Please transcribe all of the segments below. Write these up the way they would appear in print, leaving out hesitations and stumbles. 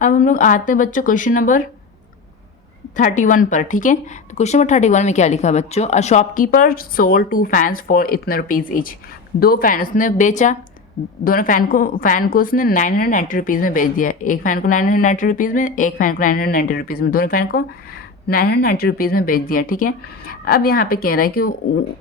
अब हम लोग आते हैं बच्चों क्वेश्चन नंबर 31 पर, ठीक है। तो क्वेश्चन नंबर 31 में क्या लिखा है बच्चों, a shopkeeper sold 2 fans for इतना रुपीज़ ईच। 2 फैन उसने बेचा, दोनों फैन को उसने 990 रुपीज़ में बेच दिया। एक फ़ैन को 990 रुपीज़ में, एक फ़ैन को 990 रुपीज़ में, दोनों फ़ैन को 990 रुपीज़ में बेच दिया, ठीक है। अब यहाँ पे कह रहा है कि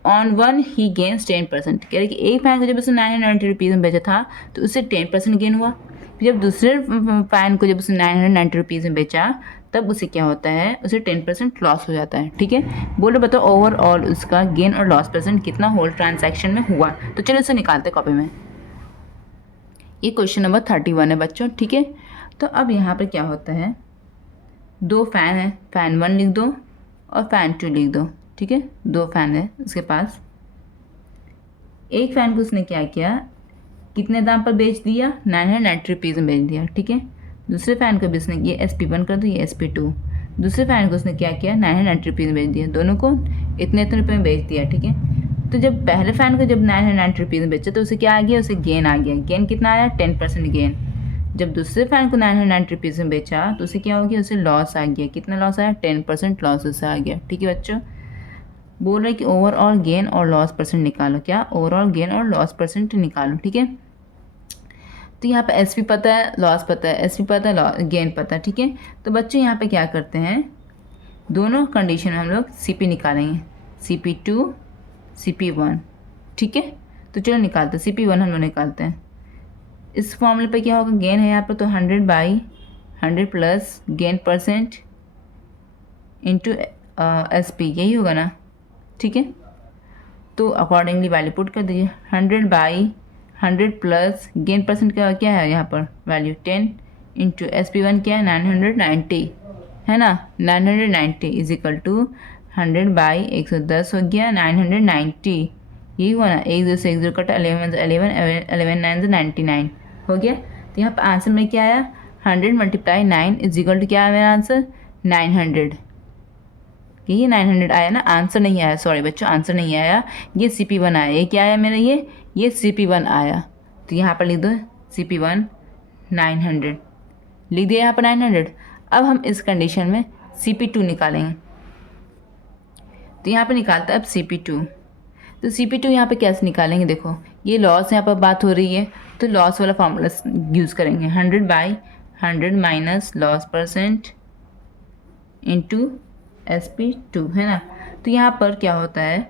ऑन वन ही गेन्स 10%। कह रहा है कि एक फ़ैन को जब उसने 990 रुपीज़ में बेचा था तो उससे 10% गेन हुआ। फिर जब दूसरे फ़ैन को जब उसने 990 रुपीज़ में बेचा तब उसे क्या होता है, उसे 10% लॉस हो जाता है, ठीक है। बोलो बताओ ओवरऑल उसका गेन और लॉस परसेंट कितना होल ट्रांजैक्शन में हुआ। तो चलो इसे निकालते कॉपी में। ये क्वेश्चन नंबर 31 है बच्चों, ठीक है। तो अब यहाँ पर क्या होता है, 2 फैन है, फ़ैन 1 लिख दो और फ़ैन 2 लिख दो, ठीक है। 2 फैन है उसके पास। एक फ़ैन को उसने क्या किया, कितने दाम पर बेच दिया, 990 रुपीज़ में बेच दिया, ठीक है। दूसरे फ़ैन को भी उसने ये SP1 कर दो, ये SP2। दूसरे फ़ैन को उसने क्या किया, 990 रुपीज़ में बेच दिया, दोनों को इतने इतने रुपये में बेच दिया, ठीक है। तो जब पहले फ़ैन को जब 990 रुपीज़ में बेचा तो उसे क्या आ गया, उसे गेन आ गया। गेन कितना आया, 10% गेन। जब दूसरे फ़ैन को 990 रुपीज़ में बेचा तो उसे क्या हो गया, उसे लॉस आ गया। कितना लॉस आया, 10% लॉस उसे आ गया, ठीक है बच्चों। बोल रहे कि ओवरऑल गेन और लॉस परसेंट निकालो। क्या, ओवरऑल गेन और लॉस परसेंट निकालो, ठीक है। तो यहाँ पे SP पता है, लॉस पता है, SP पता है, गेन पता है, ठीक है। तो बच्चों यहाँ पे क्या करते हैं, दोनों कंडीशन में हम लोग CP निकालेंगे, CP2 CP1, ठीक है। तो चलो निकालते हैं, CP1 हम लोग निकालते हैं। इस फॉर्मूले पे क्या होगा, गेन है यहाँ पर तो 100/100 plus gain percent into SP, यही होगा ना, ठीक है। तो अकॉर्डिंगली वैल्यू पुट कर दीजिए, 100/100 प्लस गेन परसेंट का क्या है यहाँ पर वैल्यू 10 इंटू SP1 क्या है 990 है ना, 990 इज इक्वल टू 100/110 हो गया 990, यही हुआ ना। 1 0 से 1 0 कटा, 11 11 9 99 हो गया। तो यहाँ पर आंसर में क्या आया, 100 × 9 इज इक्वल टू क्या है मेरा आंसर, 900। यही 900 आया ना, आंसर नहीं आया, सॉरी बच्चों आंसर नहीं आया, ये CP1 आया। ये क्या आया मेरा, ये CP1 आया। तो यहाँ पर लिख दो CP1 900, लिख दिया यहाँ पर 900। अब हम इस कंडीशन में CP2 निकालेंगे। तो यहाँ पर निकालता है अब CP2। तो CP2 यहाँ पे कैसे निकालेंगे, देखो ये लॉस यहाँ पर बात हो रही है तो लॉस वाला फॉर्मूला यूज़ करेंगे, 100/100 minus loss percent into SP2 है ना। तो यहाँ पर क्या होता है,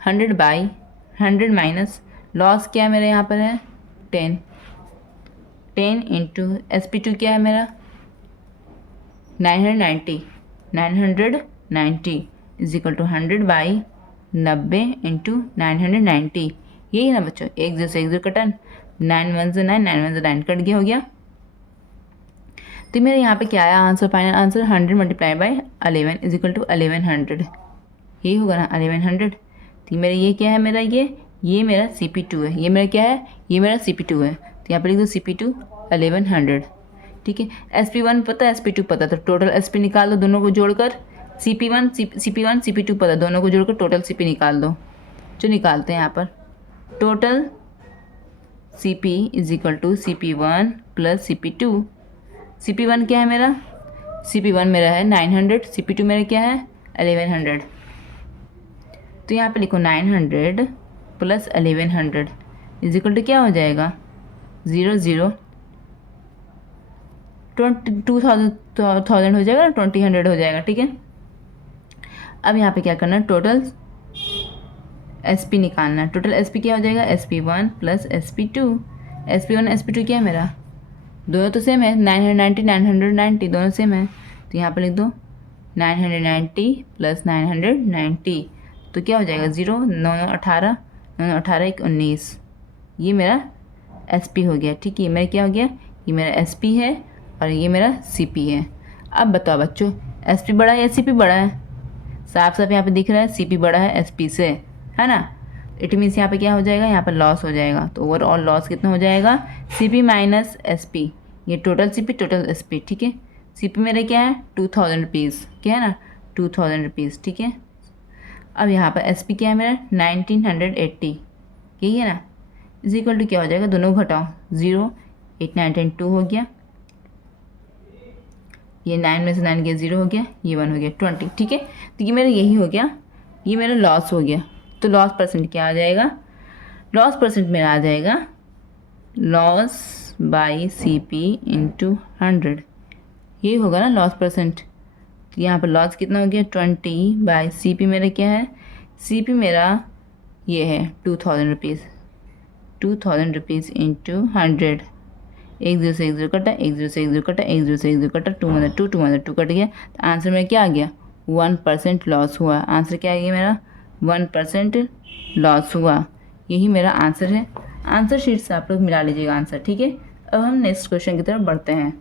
100/100 माइनस लॉस क्या है मेरे यहाँ पर है 10 इंटू SP2 क्या है मेरा 990 इज इक्वल टू 100/90 इंटू 990, यही ना बच्चों। 1 0 से 1 0 कटा, 9 1 से 9, 9 1 से 9 कट गया, हो गया। तो मेरे यहाँ पे क्या आया answer, final answer 100 × 11 is equal to 1100, यही होगा ना 1100। तो मेरा ये क्या है, मेरा ये मेरा CP2 है, ये मेरा क्या है, ये मेरा CP2 है। तो यहाँ पर लिख दो CP2 1100, ठीक है। SP1 पता है, SP2 पता, तो टोटल SP निकाल दो दोनों को जोड़कर। CP1 CP2 पता, दोनों को जोड़कर टोटल CP निकाल दो। जो निकालते हैं यहाँ पर total CP is equal to CP1 plus CP2। CP1 क्या है मेरा, CP1 मेरा है 900, CP2 मेरा क्या है 1100। तो यहाँ पे लिखो 900 प्लस 1100 इज इक्वल टू क्या हो जाएगा 0 0 2000 हो जाएगा ना, 2000 हो जाएगा, ठीक है। अब यहाँ पे क्या करना है, टोटल SP निकालना है। टोटल SP क्या हो जाएगा, SP1 plus SP2। SP1 SP2 क्या है मेरा, दोनों तो सेम है, 990 990 दोनों सेम है। तो यहाँ पर लिख दो 990 प्लस 990, तो क्या हो जाएगा 0 9 18 9 18 1 19, ये मेरा SP हो गया, ठीक है। ये मेरा क्या हो गया, ये मेरा SP है और ये मेरा CP है। अब बताओ बच्चों SP बड़ा है या CP बड़ा है, साफ साफ यहाँ पे दिख रहा है CP बड़ा है SP से, है ना। इट मीन्स यहाँ पे क्या हो जाएगा, यहाँ पर लॉस हो जाएगा। तो ओवरऑल लॉस कितना हो जाएगा, CP माइनस SP, ये टोटल CP टोटल SP, ठीक है। CP मेरा क्या है 2000 रुपीज़, क्या है ना 2000 रुपीज़, ठीक है। अब यहाँ पर SP क्या है मेरा 1980, यही है ना, इज इक्वल टू क्या हो जाएगा, दोनों घटाओ 0 8 9 10 2 हो गया। ये 9 में से 9 गया 0 हो गया, ये 1 हो गया 20, ठीक है। तो ये मेरा यही हो गया, ये मेरा लॉस हो गया। तो लॉस परसेंट क्या आ जाएगा, लॉस परसेंट मेरा आ जाएगा लॉस बाई CP इंटू 100, ये होगा ना लॉस परसेंट। तो यहाँ पर लॉस कितना हो गया 20 बाई CP मेरा क्या है, CP मेरा ये है 2000 रुपीज़, 2000 रुपीज़ इंटू 100, 1 0 से 1 0 कटा, 1 0 से 1 0 कटा, 1 0 से 1 0 कटा, 2 में 2 2 में 2 कट गया। तो आंसर में क्या आ गया 1% लॉस हुआ। आंसर क्या आ गया मेरा 1% लॉस हुआ, यही मेरा आंसर है। आंसर शीट से आप लोग मिला लीजिएगा आंसर, ठीक है। अब हम नेक्स्ट क्वेश्चन की तरफ बढ़ते हैं।